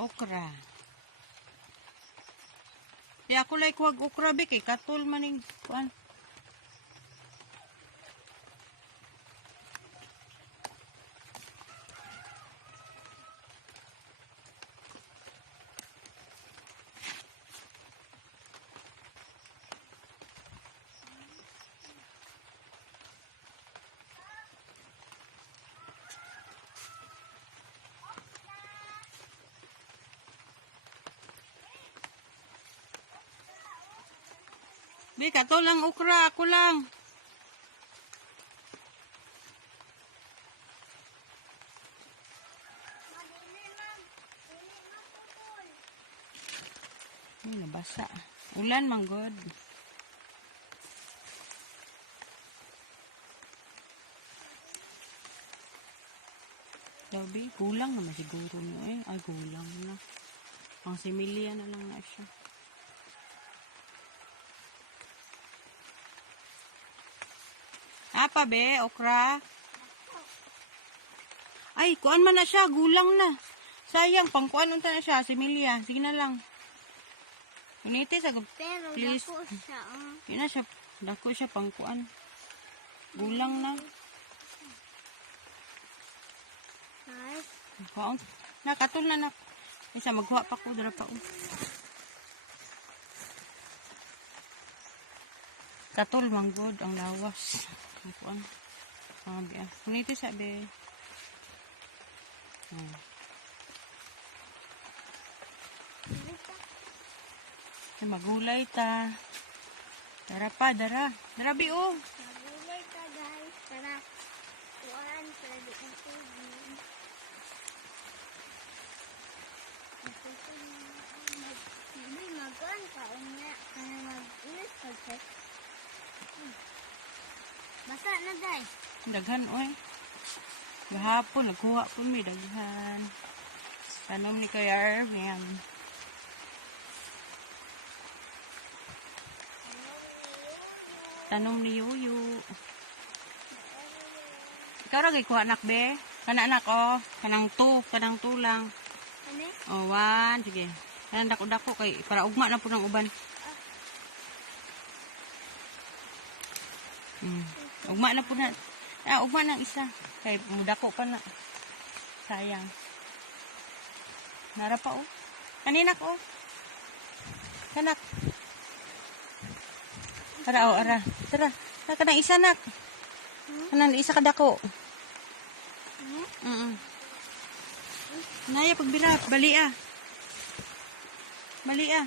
Okra. Di ako like huwag okra be kay katol maning kuan. Be, kato lang okra, ako lang. Ay, nabasa. Ulan, manggod. Dabi, gulang naman siguro mo eh. Ay, gulang na. Pang similya na lang na siya. Apa be, okra? Ay, kuan man na siya, gulang na. Sayang, pang kuan unta na siya, similya. Sige na lang. Unitis, Pero please. dako siya. Yun na siya, dako siya pang kuan. Gulang na. Nice. Kaon. Nakatul na nak. Isa magkuha pa ko, dara pa ko. Katul manggod ang lawas. Ang kuan. Biya. Unitis sabi. Magulay ta. Dara pa, dara. Dara bi oh. Magulay ka guys. Tara. Kuan. Pwede ang tubig. Hindi magan ka. Unya. Kaya mag-ulit ka. Basa na guys. Daghan oy. Gahapon nagkuha ko mi daghan. Tanom ni Kuya Irving. Tanom ni Yuyu. Ikaw ra gay kuha anak be. Kana anak oh, kanang tulang. Ano? Oh, one, sige. Kanang dako-dako kay para ugma na po ng uban. Ugma na po na. Ugma ng isa. Kay mudako pa na. Sayang. Nara pa oh. Kanina ko oh. Kanak. Tara oh, ara. Tara. Kanang isa nak. Kanang isa ka dako. Naya pagbira, bali ah. Bali ah.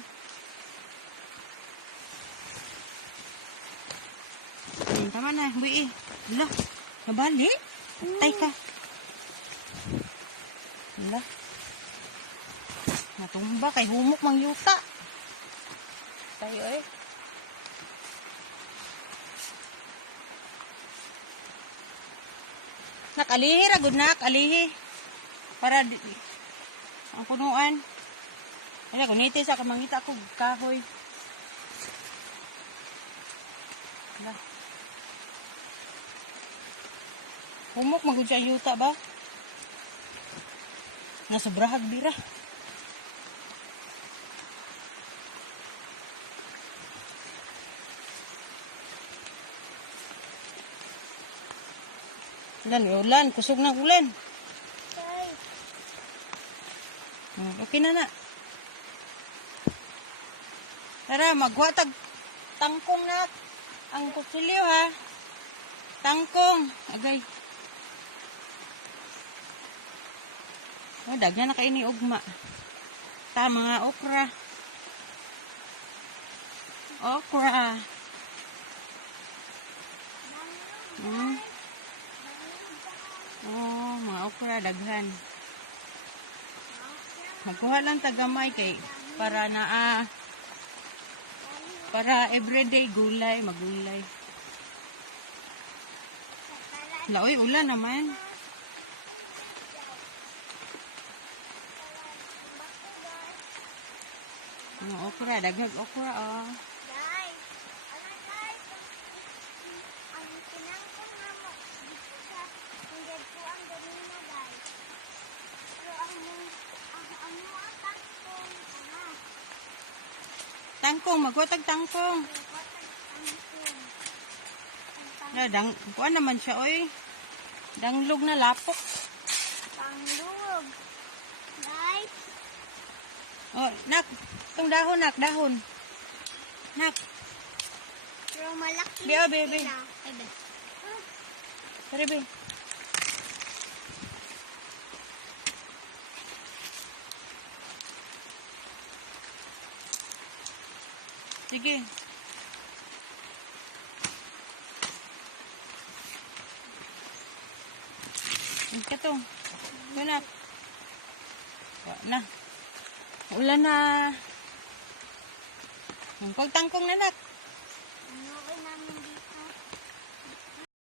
Tama na, bui eh. Hala, nabali? Ay ka. Hala. Natumba kay humok mang yuta. Tayo eh. Nakalihi ra gud nak, alihi. Para ang punuan. Wala ko nitis ako mangita ko kahoy. Wala. Humok magud sa yuta ba? Nasobrahag bira. Ulan, kusog ng ulan. Okay na na. Tara, magwatag tangkong na. Ang kutsilyo ha. Tangkong. Agay. Oh, dagyan na kayo ni ugma. Ta, mga okra. Okra. Oh, mga okra, daghan. Magkuha lang tagamay kay para para everyday gulay, magulay. Laoy, ulan naman. Mga okra, daghan okra oh. Ang Tangkong, magwatag tangkong. Kuan naman siya, oy. Danglog na lapok. Pangloob. Guys. Oh, nak. Itong dahon, nak. Dahon. Nak. Pero malaki. Biyo, baby. sila. Ay, ba? Sorry, be. Sige. Ika to. Ito na. Na. Ulan na. Pagtangkong na, nak.